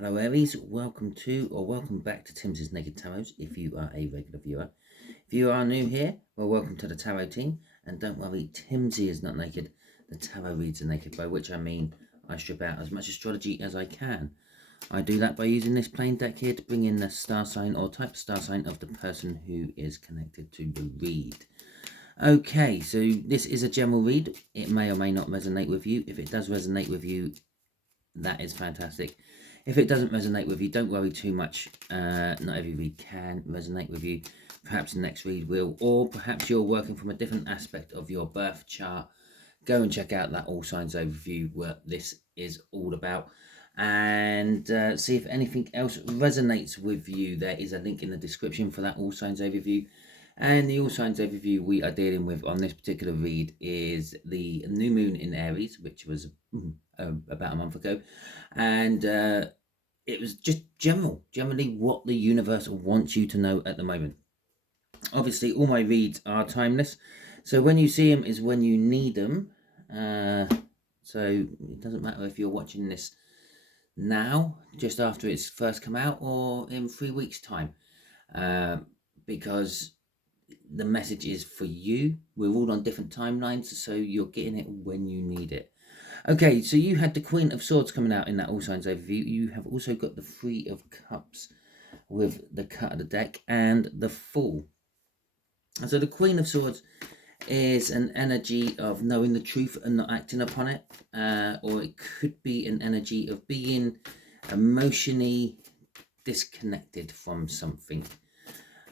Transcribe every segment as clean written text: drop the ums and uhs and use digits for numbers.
Hello Aries, welcome to or welcome back to Timsy Naked Tarot if you are a regular viewer. If you are new here, well welcome to the tarot team, and don't worry, Timsy is not naked, the tarot reads are naked, by which I mean I strip out as much astrology as I can. I do that by using this plain deck here to bring in the star sign or type of star sign of the person who is connected to the read. Okay, so this is a general read. It may or may not resonate with you. If it does resonate with you, that is fantastic. If it doesn't resonate with you, don't worry too much. Not every read can resonate with you. Perhaps the next read will, or perhaps you're working from a different aspect of your birth chart. Go and check out that All Signs Overview, what this is all about, and see if anything else resonates with you. There is a link in the description for that All Signs Overview. And the All Signs Overview we are dealing with on this particular read is the new moon in Aries, which was about a month ago, and it was just generally what the universe wants you to know at the moment. Obviously, all my reads are timeless, so when you see them is when you need them. So it doesn't matter if you're watching this now, just after it's first come out, or in 3 weeks' time, because the message is for you. We're all on different timelines, so you're getting it when you need it. Okay, so you had the Queen of Swords coming out in that All Signs Overview. You have also got the Three of Cups with the cut of the deck and the Fool. And so the Queen of Swords is an energy of knowing the truth and not acting upon it. Or it could be an energy of being emotionally disconnected from something.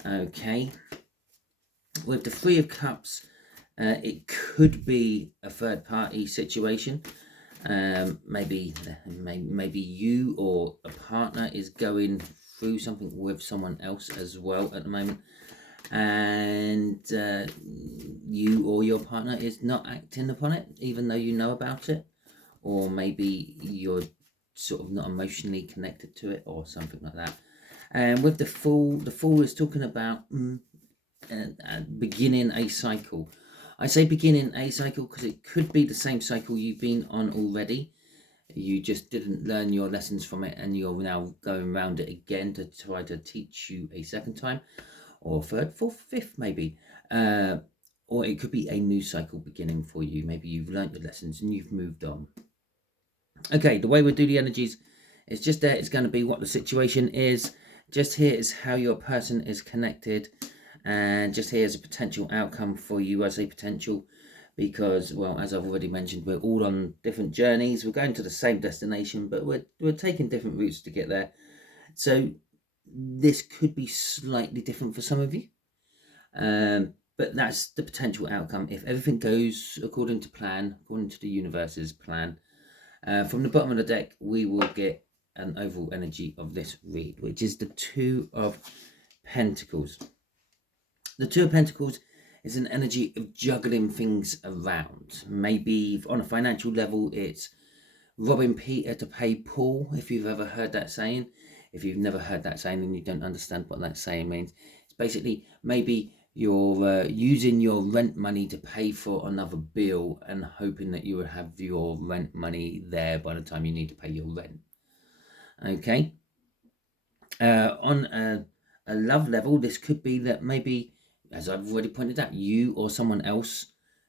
Okay. With the Three of Cups, it could be a third party situation. Maybe you or a partner is going through something with someone else as well at the moment, and you or your partner is not acting upon it even though you know about it, or maybe you're sort of not emotionally connected to it or something like that. And with the Fool is talking about beginning a cycle. I say beginning a cycle because it could be the same cycle you've been on already. You just didn't learn your lessons from it, and you're now going around it again to try to teach you a second time, or third, fourth, fifth maybe. Or it could be a new cycle beginning for you. Maybe you've learned your lessons and you've moved on. Okay, the way we do the energies is just there. It's going to be what the situation is. Just here is how your person is connected. And just here's a potential outcome for you. I say potential because, well, as I've already mentioned, we're all on different journeys. We're going to the same destination, but we're taking different routes to get there. So this could be slightly different for some of you. But that's the potential outcome. If everything goes according to plan, according to the universe's plan, from the bottom of the deck, we will get an overall energy of this read, which is the Two of Pentacles. The Two of Pentacles is an energy of juggling things around. Maybe on a financial level, it's robbing Peter to pay Paul, if you've ever heard that saying. If you've never heard that saying and you don't understand what that saying means, it's basically maybe you're using your rent money to pay for another bill and hoping that you will have your rent money there by the time you need to pay your rent. Okay. On a love level, this could be that maybe, as I've already pointed out, you or someone else,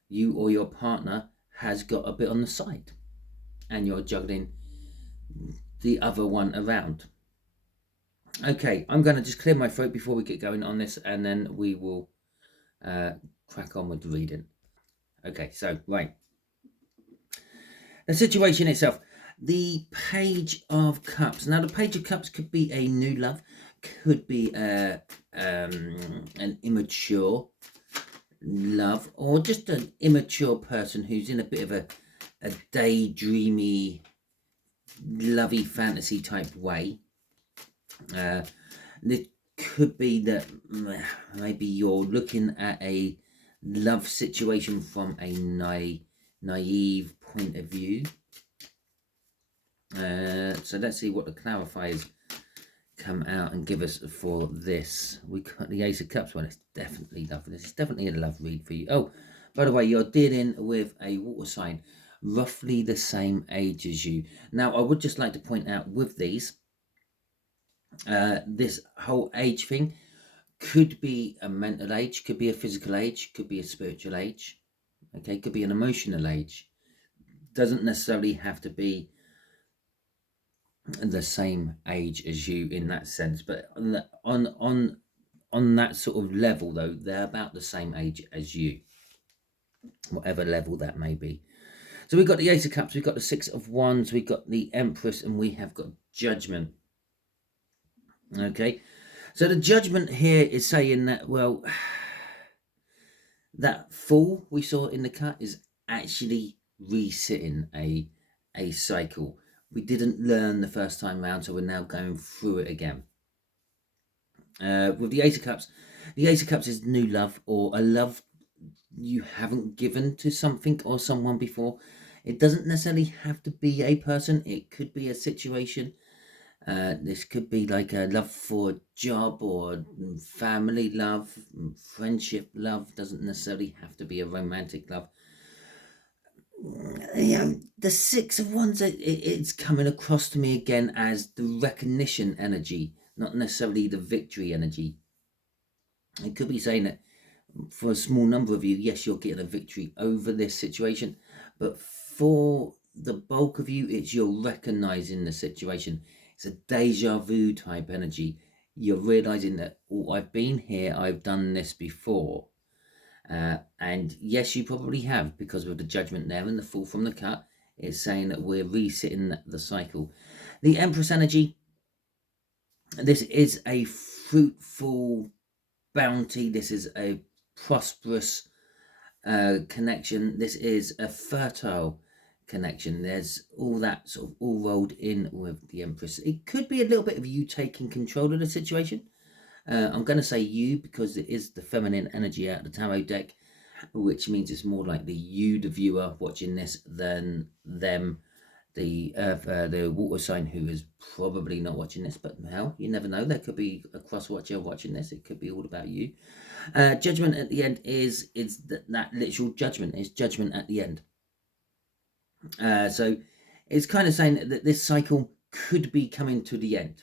you or your partner has got a bit on the side and you're juggling the other one around. Okay, I'm going to just clear my throat before we get going on this, and then we will crack on with the reading. Okay, so, right. The situation itself. The Page of Cups. Now, the Page of Cups could be a new love, could be an immature love, or just an immature person who's in a bit of a daydreamy, lovey fantasy type way. It could be that maybe you're looking at a love situation from a naive point of view. So let's see what the clarifiers come out and give us for this. We got the Ace of Cups one. It's definitely love. This is definitely a love read for you. Oh, by the way, you're dealing with a water sign roughly the same age as you. Now, I would just like to point out with these, This whole age thing could be a mental age, could be a physical age, could be a spiritual age, okay, could be an emotional age. Doesn't necessarily have to be the same age as you in that sense, but on that sort of level though, they're about the same age as you, whatever level that may be. So we've got the Ace of Cups, we've got the Six of Wands, we've got the Empress, and we have got Judgment. Okay, so the Judgment here is saying that, well, that Fool we saw in the cut is actually resitting a cycle. We didn't learn the first time round, so we're now going through it again. With the Ace of Cups is new love, or a love you haven't given to something or someone before. It doesn't necessarily have to be a person, it could be a situation. This could be like a love for a job, or family love, friendship love. Doesn't necessarily have to be a romantic love. The Six of Wands, it's coming across to me again as the recognition energy, not necessarily the victory energy. It could be saying that for a small number of you, yes, you're getting a victory over this situation, but for the bulk of you, it's you're recognizing the situation. It's a deja vu type energy. You're realizing that, oh, I've been here, I've done this before. And yes, you probably have, because with the Judgment there and the Fool from the cut, it's saying that we're resitting the cycle. The Empress energy, this is a fruitful bounty. This is a prosperous connection. This is a fertile connection. There's all that sort of all rolled in with the Empress. It could be a little bit of you taking control of the situation. I'm going to say you because it is the feminine energy out of the tarot deck, which means it's more likely you, the viewer, watching this than them, the water sign, who is probably not watching this. But hell, you never know. There could be a cross watcher watching this. It could be all about you. Judgment at the end is that literal judgment. Is judgment at the end. So it's kind of saying that this cycle could be coming to the end,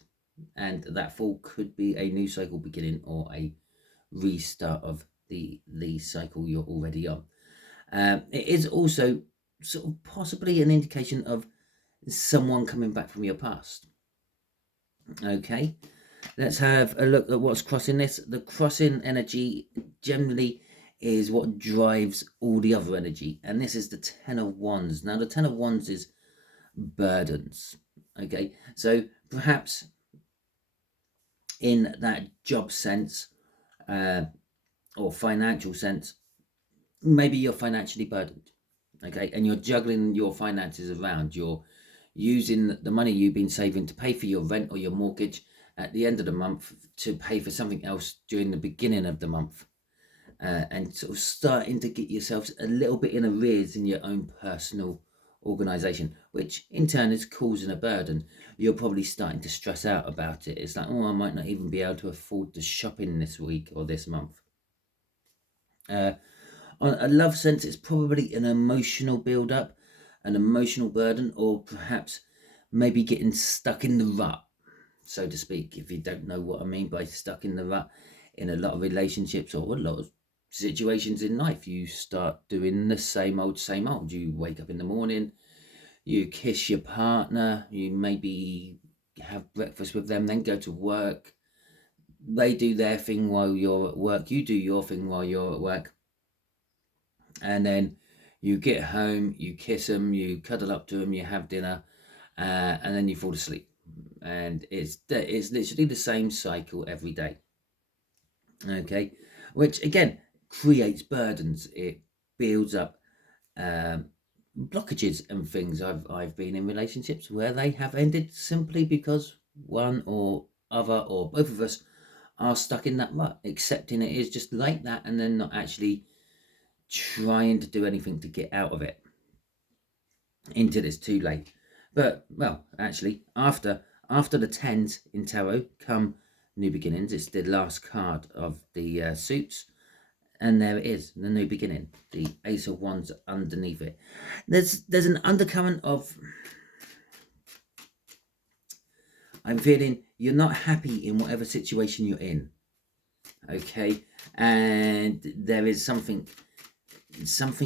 and that Fool could be a new cycle beginning, or a restart of the cycle you're already on. It is also sort of possibly an indication of someone coming back from your past. Okay, let's have a look at what's crossing this. The crossing energy generally is what drives all the other energy, and this is the Ten of Wands. Now the Ten of Wands is burdens. Okay, so perhaps in that job sense, or financial sense, maybe you're financially burdened, okay, and you're juggling your finances around. You're using the money you've been saving to pay for your rent or your mortgage at the end of the month to pay for something else during the beginning of the month, and sort of starting to get yourselves a little bit in arrears in your own personal organization, which in turn is causing a burden. You're probably starting to stress out about it. It's like, oh, I might not even be able to afford the shopping this week or this month. On a love sense, it's probably an emotional build-up, an emotional burden, or perhaps maybe getting stuck in the rut, so to speak. If you don't know what I mean by stuck in the rut, in a lot of relationships or a lot of situations in life, you start doing the same old. You wake up in the morning, you kiss your partner, you maybe have breakfast with them, then go to work. They do their thing while you're at work, you do your thing while you're at work, and then you get home, you kiss them, you cuddle up to them, you have dinner, and then you fall asleep. And it's literally the same cycle every day. Okay, which again creates burdens. It builds up blockages and things. I've been in relationships where they have ended simply because one or other or both of us are stuck in that rut, accepting it is just like that, and then not actually trying to do anything to get out of it until it's too late. But, well, actually, after the tens in tarot come new beginnings. It's the last card of the suits, and there it is, the new beginning, the Ace of Wands underneath it. There's an undercurrent of I'm feeling you're not happy in whatever situation you're in. Okay, and there is something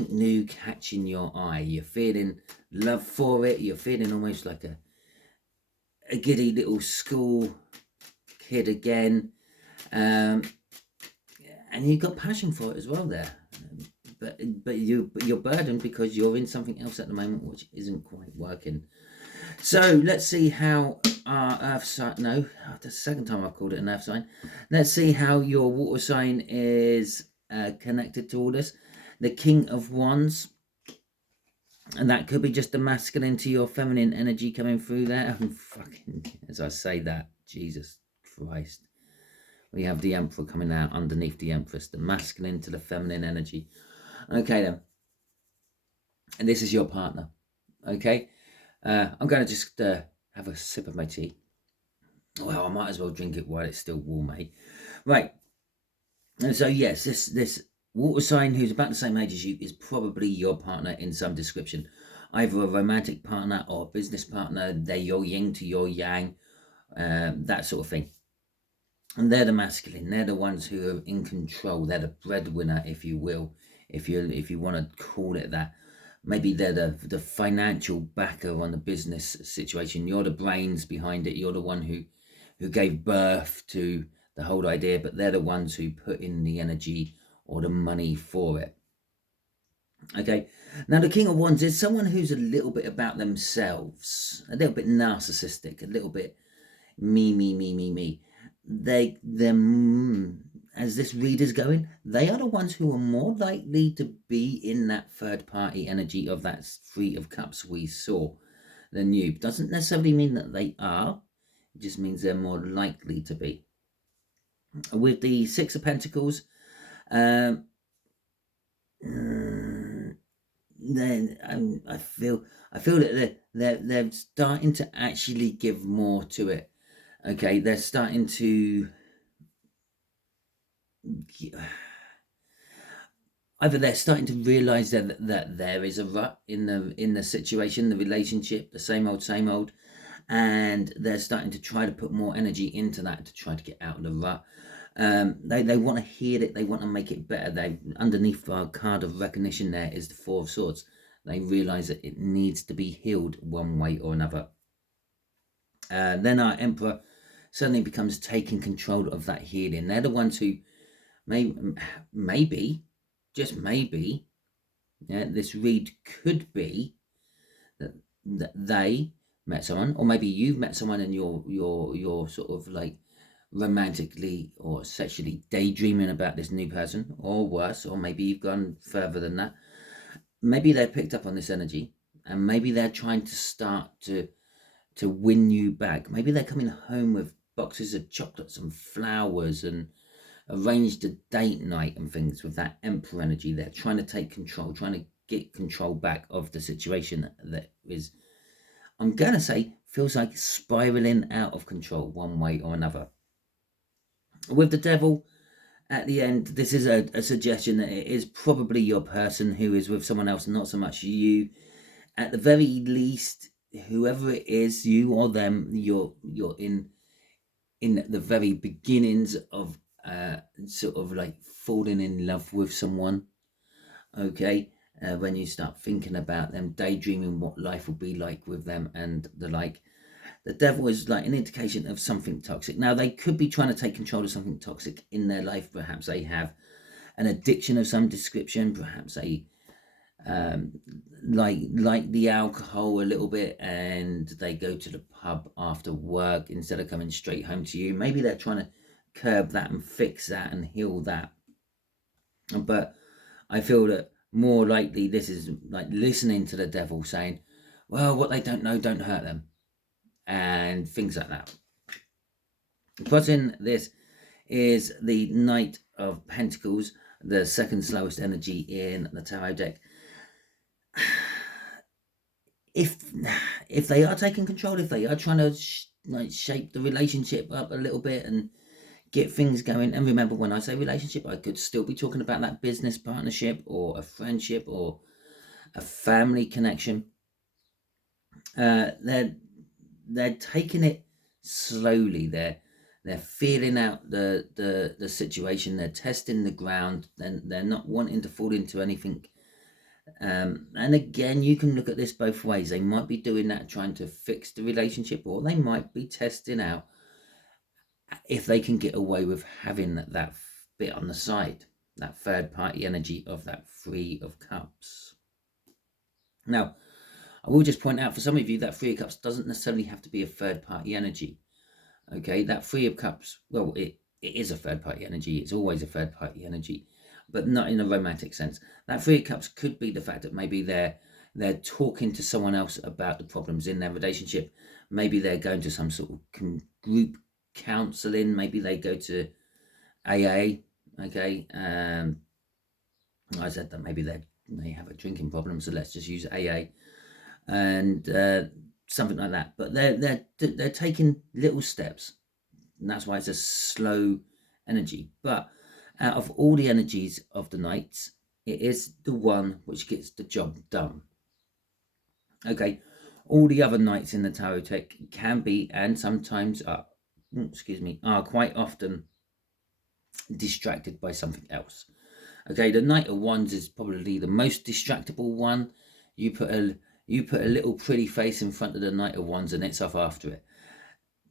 new catching your eye. You're feeling love for it. You're feeling almost like a giddy little school kid again, and you've got passion for it as well there. But you're burdened because you're in something else at the moment which isn't quite working. So let's see how our earth sign, no, the second time I've called it an earth sign. Let's see how your water sign is connected to all this. The King of Wands. And that could be just the masculine to your feminine energy coming through there. And fucking, as I say that, Jesus Christ. We have the Emperor coming out underneath the Empress. The masculine to the feminine energy. Okay then. And this is your partner. Okay. I'm going to just have a sip of my tea. Well, I might as well drink it while it's still warm, eh? Right. And so, yes, this water sign who's about the same age as you is probably your partner in some description. Either a romantic partner or a business partner. They're your yin to your yang, that sort of thing. And they're the masculine. They're the ones who are in control. They're the breadwinner, if you will, if you want to call it that. Maybe they're the financial backer on the business situation. You're the brains behind it. You're the one who gave birth to the whole idea, but they're the ones who put in the energy or the money for it. Okay, now the King of Wands is someone who's a little bit about themselves, a little bit narcissistic, a little bit me. They're as this reader's going, they are the ones who are more likely to be in that third party energy of that Three of Cups we saw than you. Doesn't necessarily mean that they are, it just means they're more likely to be. With the Six of Pentacles, then I feel that they're starting to actually give more to it. Okay, they're starting to either they're starting to realize that there is a rut in the situation, the relationship, the same old, and they're starting to try to put more energy into that to try to get out of the rut. They want to heal it. They want to make it better. They underneath our card of recognition there is the Four of Swords. They realize that it needs to be healed one way or another. Then our Emperor suddenly becomes taking control of that healing. They're the ones who maybe, just maybe, this read could be that they met someone, or maybe you've met someone and you're sort of like romantically or sexually daydreaming about this new person, or worse, or maybe you've gone further than that. Maybe they're picked up on this energy, and maybe they're trying to start to win you back. Maybe they're coming home with boxes of chocolates and flowers and arranged a date night and things with that Emperor energy. They're trying to take control, trying to get control back of the situation that is, I'm going to say, feels like spiraling out of control one way or another. With the Devil at the end, this is a suggestion that it is probably your person who is with someone else, not so much you. At the very least, whoever it is, you or them, you're in the very beginnings of sort of like falling in love with someone. Okay, when you start thinking about them, daydreaming what life will be like with them and the like. The Devil is like an indication of something toxic. Now, they could be trying to take control of something toxic in their life. Perhaps they have an addiction of some description. Perhaps they like the alcohol a little bit, and they go to the pub after work instead of coming straight home to you. Maybe they're trying to curb that and fix that and heal that. But I feel that more likely this is like listening to the Devil saying, well, what they don't know don't hurt them, and things like that. Crossing this is the Knight of Pentacles, the second slowest energy in the tarot deck. If they are taking control, if they are trying to shape the relationship up a little bit and get things going, and remember, when I say relationship, I could still be talking about that business partnership or a friendship or a family connection. They're taking it slowly. They're feeling out the situation. They're testing the ground. Then they're not wanting to fall into anything. And again, you can look at this both ways. They might be doing that trying to fix the relationship, or they might be testing out if they can get away with having that bit on the side, that third party energy of that Three of Cups. Now, I will just point out for some of you that Three of Cups doesn't necessarily have to be a third party energy. Okay, that Three of Cups, well, it is a third party energy. It's always a third party energy, but not in a romantic sense. That Three of Cups could be the fact that maybe they're talking to someone else about the problems in their relationship. Maybe they're going to some sort of group counseling. Maybe they go to AA. Okay, I said that maybe they have a drinking problem, so let's just use AA and something like that. But they're taking little steps, and that's why it's a slow energy. But out of all the energies of the knights, it is the one which gets the job done. Okay, all the other knights in the tarot deck can be, and sometimes are quite often distracted by something else. Okay, the Knight of Wands is probably the most distractible one. You put a little pretty face in front of the Knight of Wands and it's off after it.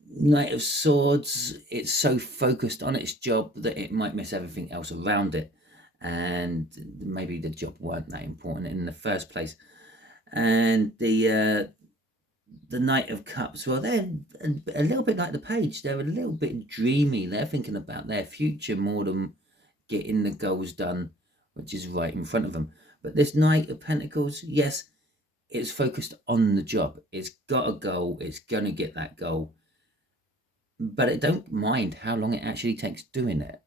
Knight of Swords, it's so focused on its job that it might miss everything else around it, and maybe the job weren't that important in the first place. And the Knight of Cups, well, they're a little bit like the Page. They're a little bit dreamy. They're thinking about their future more than getting the goals done, which is right in front of them. But this Knight of Pentacles, yes, it's focused on the job. It's got a goal. It's going to get that goal. But it don't mind how long it actually takes doing it.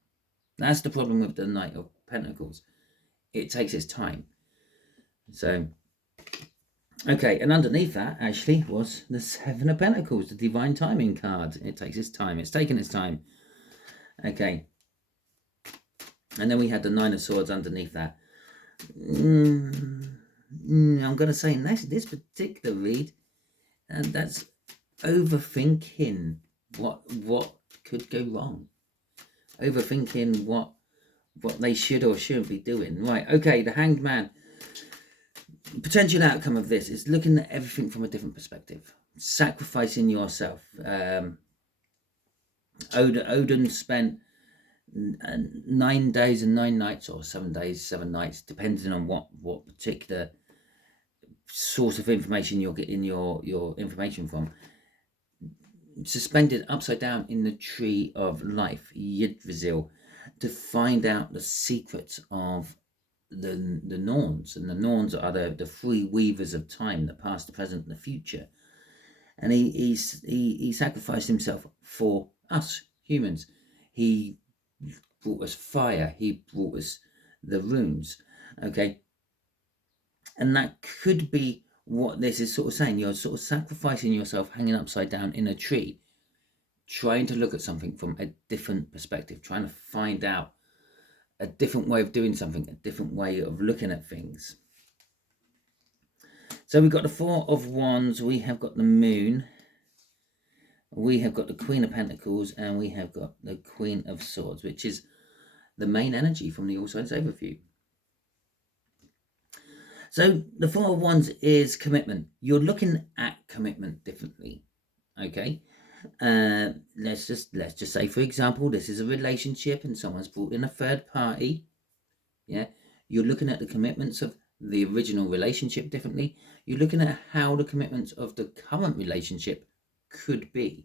That's the problem with the Knight of Pentacles. It takes its time. So, okay, and underneath that actually was the Seven of Pentacles, the Divine Timing card. It takes its time. It's taken its time. Okay. And then we had the Nine of Swords underneath that. I'm going to say in this particular read, and that's overthinking what could go wrong. Overthinking what they should or shouldn't be doing. Right, okay, the Hanged Man. Potential outcome of this is looking at everything from a different perspective. Sacrificing yourself. Odin spent 9 days and 9 nights, or 7 days, 7 nights, depending on what particular source of information you're getting your information from, suspended upside down in the tree of life, Yggdrasil, to find out the secrets of the Norns. And the Norns are the three weavers of time, the past, the present, and the future. And he sacrificed himself for us humans. He brought us fire. He brought us the runes. Okay, and that could be what this is sort of saying. You're sort of sacrificing yourself, hanging upside down in a tree, trying to look at something from a different perspective, trying to find out a different way of doing something, a different way of looking at things. So we've got the Four of Wands, we have got the Moon, we have got the Queen of Pentacles, and we have got the Queen of Swords, which is the main energy from the All Signs Overview. So the Four of Wands is commitment. You're looking at commitment differently. Okay, let's just say, for example, this is a relationship and someone's brought in a third party. Yeah, you're looking at the commitments of the original relationship differently. You're looking at how the commitments of the current relationship could be.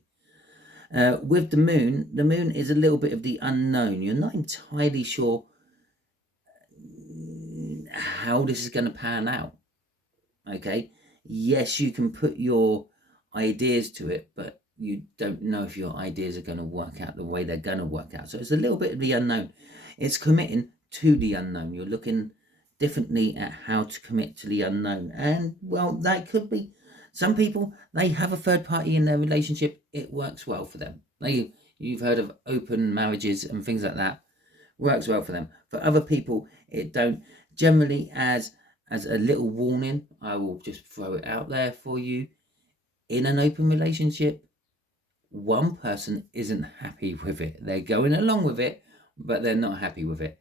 With the moon is a little bit of the unknown. You're not entirely sure how this is going to pan out. Okay, yes, you can put your ideas to it, but you don't know if your ideas are going to work out the way they're going to work out. So it's a little bit of the unknown. It's committing to the unknown. You're looking differently at how to commit to the unknown. And, well, that could be, some people, they have a third party in their relationship. It works well for them. You've heard of open marriages and things like that. Works well for them. For other people, it don't. Generally, as a little warning, I will just throw it out there for you. In an open relationship, one person isn't happy with it. They're going along with it, but they're not happy with it.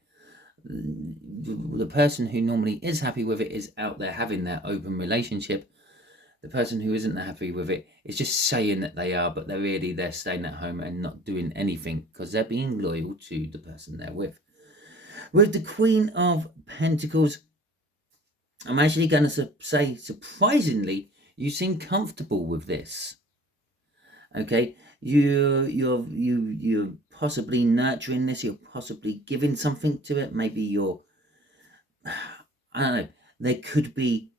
The person who normally is happy with it is out there having their open relationship. The person who isn't happy with it is just saying that they are, but they're staying at home and not doing anything because they're being loyal to the person they're with. With the Queen of Pentacles, I'm actually going to say, surprisingly, you seem comfortable with this. Okay, you're possibly nurturing this. You're possibly giving something to it. Maybe you're, I don't know. There could be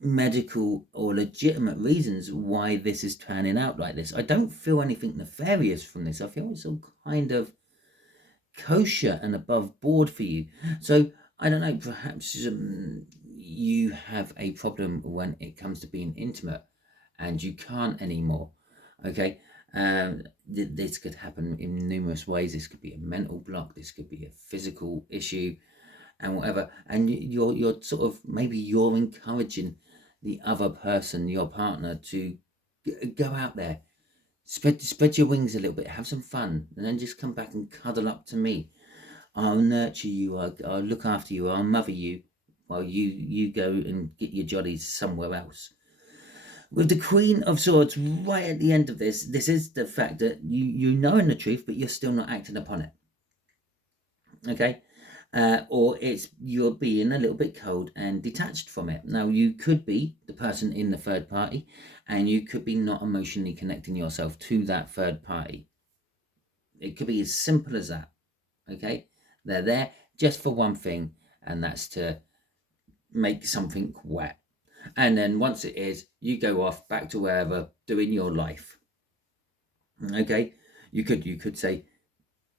medical or legitimate reasons why this is turning out like this. I don't feel anything nefarious from this. I feel it's all kind of kosher and above board for you. So I don't know, perhaps you have a problem when it comes to being intimate and you can't anymore. Okay, this could happen in numerous ways. This could be a mental block, this could be a physical issue and whatever, and you're sort of, maybe you're encouraging the other person, your partner, to go out there, spread your wings a little bit, have some fun, and then just come back and cuddle up to me. I'll nurture you, I'll look after you, I'll mother you, while you go and get your jollies somewhere else. With the Queen of Swords right at the end of this is the fact that you know the truth, but you're still not acting upon it. Okay, or it's you're being a little bit cold and detached from it. Now, you could be the person in the third party, and you could be not emotionally connecting yourself to that third party. It could be as simple as that. Okay, they're there just for one thing, and that's to make something wet. And then once it is, you go off back to wherever, doing your life. Okay, you could say,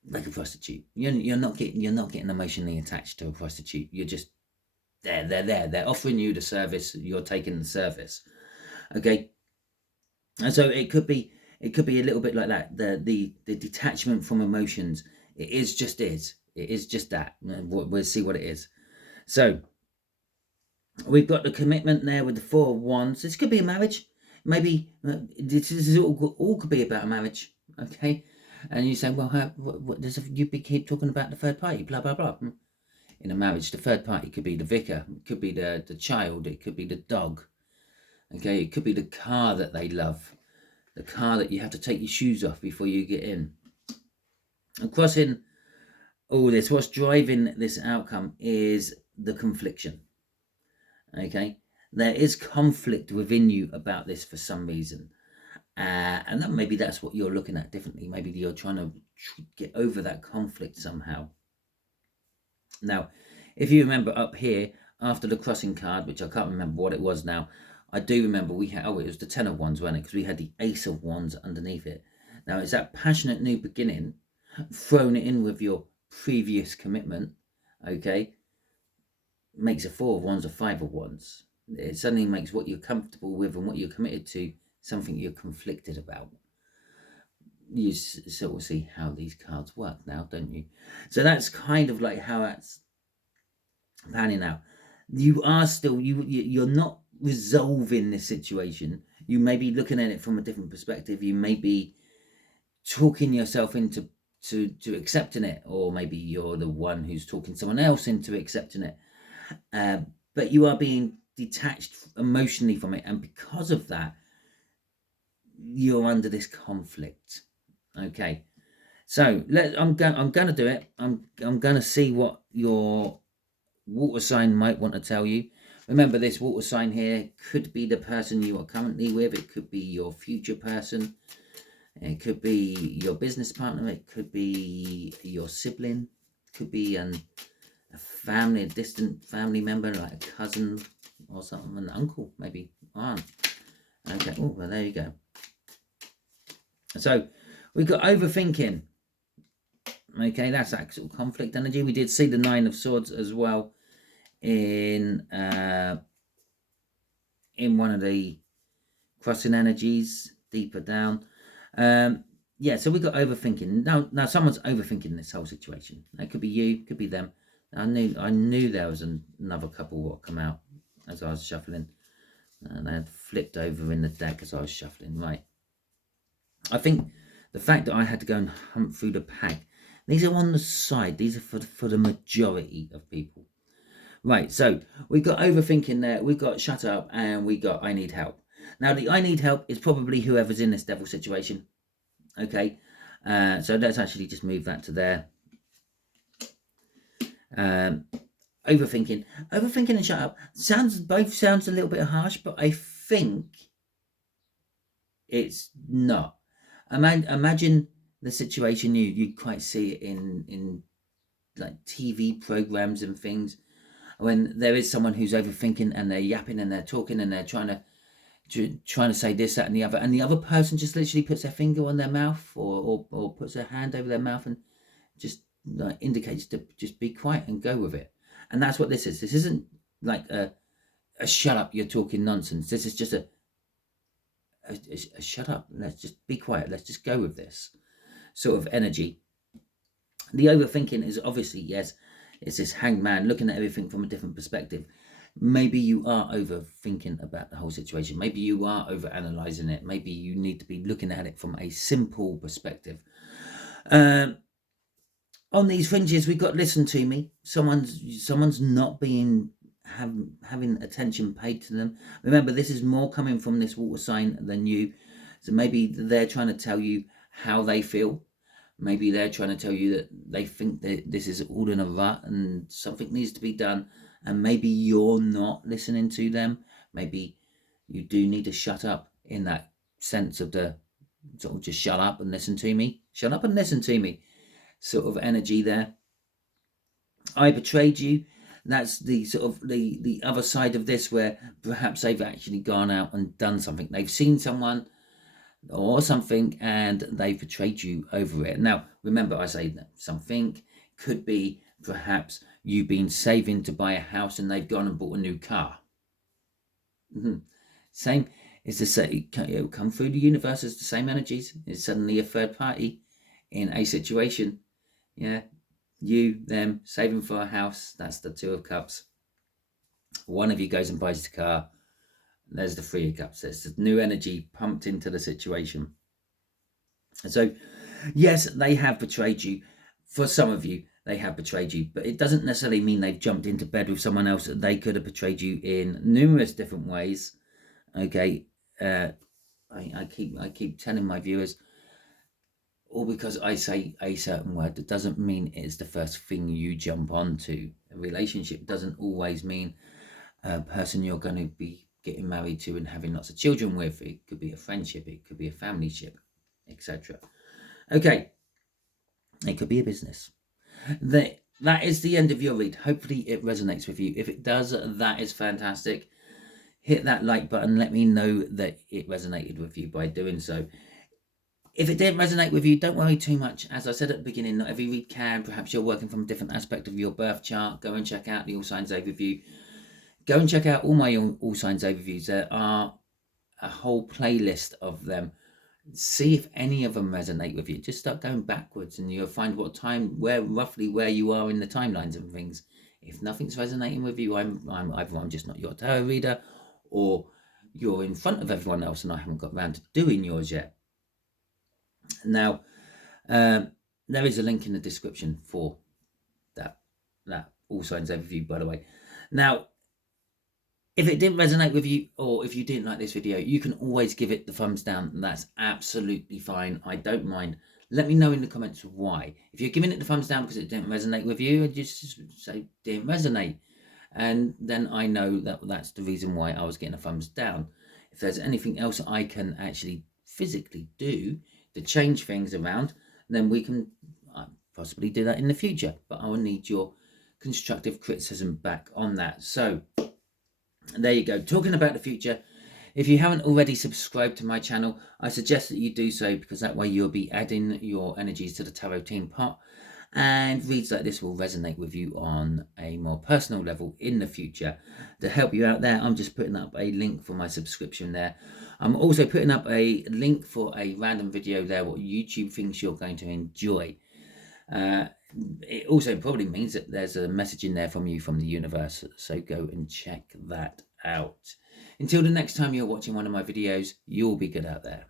like a prostitute. You're not getting emotionally attached to a prostitute. You're just there. They're offering you the service. You're taking the service. Okay, and so it could be a little bit like that. The detachment from emotions. It is just that. We'll see what it is. So we've got the commitment there with the Four of Wands. This could be a marriage. Maybe this is all could be about a marriage. Okay. And you say, well, you keep talking about the third party, blah, blah, blah. In a marriage, the third party could be the vicar, it could be the child, it could be the dog. Okay, it could be the car that they love, the car that you have to take your shoes off before you get in. Across all this, what's driving this outcome is the confliction. Okay, there is conflict within you about this for some reason. And maybe that's what you're looking at differently. Maybe you're trying to get over that conflict somehow. Now, if you remember up here, after the crossing card, which I can't remember what it was now, I do remember we had, it was the Ten of Wands, wasn't it? Because we had the Ace of Wands underneath it. Now, it's that passionate new beginning, thrown in with your previous commitment, okay, makes a Four of Wands a Five of Wands. It suddenly makes what you're comfortable with and what you're committed to something you're conflicted about. You sort of see how these cards work now, don't you? So that's kind of like how that's panning out. You are still, you're not resolving this situation. You may be looking at it from a different perspective. You may be talking yourself into to accepting it, or maybe you're the one who's talking someone else into accepting it. But you are being detached emotionally from it, and because of that, you're under this conflict. Okay, so I'm going to do it. I'm going to see what your water sign might want to tell you. Remember, this water sign here could be the person you are currently with. It could be your future person. It could be your business partner. It could be your sibling. It could be a family, a distant family member, like a cousin or something, an uncle, maybe aunt. Okay, oh, well, there you go. So we've got overthinking. Okay, that's actual conflict energy. We did see the Nine of Swords as well in one of the crossing energies deeper down. Yeah, so we got overthinking. Now someone's overthinking this whole situation. It could be you, could be them. I knew there was another couple what come out as I was shuffling, and they had flipped over in the deck as I was shuffling. Right. I think the fact that I had to go and hunt through the pack, these are on the side. These are for the majority of people. Right, so we've got overthinking there, we've got shut up, and we got I need help. Now, the I need help is probably whoever's in this devil situation. Okay, so let's actually just move that to there. Overthinking and shut up both sounds a little bit harsh, but I think it's not. Imagine the situation, you quite see it in like TV programs and things, when there is someone who's overthinking and they're yapping and they're talking and they're trying to say this, that, and the other person just literally puts their finger on their mouth or puts their hand over their mouth and just like indicates to just be quiet and go with it. And that's what this is. This isn't like a shut up, you're talking nonsense. This is just a shut up, let's just be quiet, let's just go with this sort of energy. The overthinking is obviously, yes, it's this hanged man looking at everything from a different perspective. Maybe you are overthinking about the whole situation. Maybe you are overanalyzing it. Maybe you need to be looking at it from a simple perspective. On these fringes, we've got listen to me. Someone's not being having attention paid to them. Remember, this is more coming from this water sign than you. So maybe they're trying to tell you how they feel. Maybe they're trying to tell you that they think that this is all in a rut and something needs to be done. And maybe you're not listening to them. Maybe you do need to shut up, in that sense of the sort of just shut up and listen to me. Shut up and listen to me sort of energy there. I betrayed you. That's the sort of the other side of this, where perhaps they've actually gone out and done something. They've seen someone or something and they've betrayed you over it. Now, remember, I say that something could be perhaps you've been saving to buy a house and they've gone and bought a new car. Same, it's the same. It'll come through the universe as the same energies. It's suddenly a third party in a situation. Yeah, you, them, saving for a house. That's the Two of Cups. One of you goes and buys the car. There's the Three of Cups. There's the new energy pumped into the situation. So, yes, they have betrayed you. For some of you, they have betrayed you, but it doesn't necessarily mean they've jumped into bed with someone else. They could have betrayed you in numerous different ways. Okay, I keep telling my viewers, or because I say a certain word, that doesn't mean it's the first thing you jump onto. A relationship doesn't always mean a person you're going to be getting married to and having lots of children with. It could be a friendship, it could be a family ship, etc. Okay, it could be a business. That is the end of your read. Hopefully it resonates with you. If it does, that is fantastic. Hit that like button. Let me know that it resonated with you by doing so. If it didn't resonate with you, don't worry too much. As I said at the beginning, not every read can. Perhaps you're working from a different aspect of your birth chart. Go and check out the All Signs Overview. Go and check out all my All Signs Overviews. There are a whole playlist of them. See if any of them resonate with you. Just start going backwards and you'll find roughly where you are in the timelines and things. If nothing's resonating with you, I'm just not your tarot reader, or you're in front of everyone else and I haven't got around to doing yours yet. Now, there is a link in the description for that All Signs Overview, by the way. Now, if it didn't resonate with you, or if you didn't like this video, you can always give it the thumbs down, and that's absolutely fine. I don't mind. Let me know in the comments why. If you're giving it the thumbs down because it didn't resonate with you, just say didn't resonate, and then I know that that's the reason why I was getting a thumbs down. If there's anything else I can actually physically do to change things around, then we can possibly do that in the future. But I will need your constructive criticism back on that. So there you go. Talking about the future, if you haven't already subscribed to my channel, I suggest that you do so, because that way you'll be adding your energies to the tarot team pot, and reads like this will resonate with you on a more personal level in the future. To help you out there, I'm just putting up a link for my subscription there. I'm also putting up a link for a random video there, what YouTube thinks you're going to enjoy. It also probably means that there's a message in there from you from the universe, so go and check that out. Until the next time you're watching one of my videos, you'll be good out there.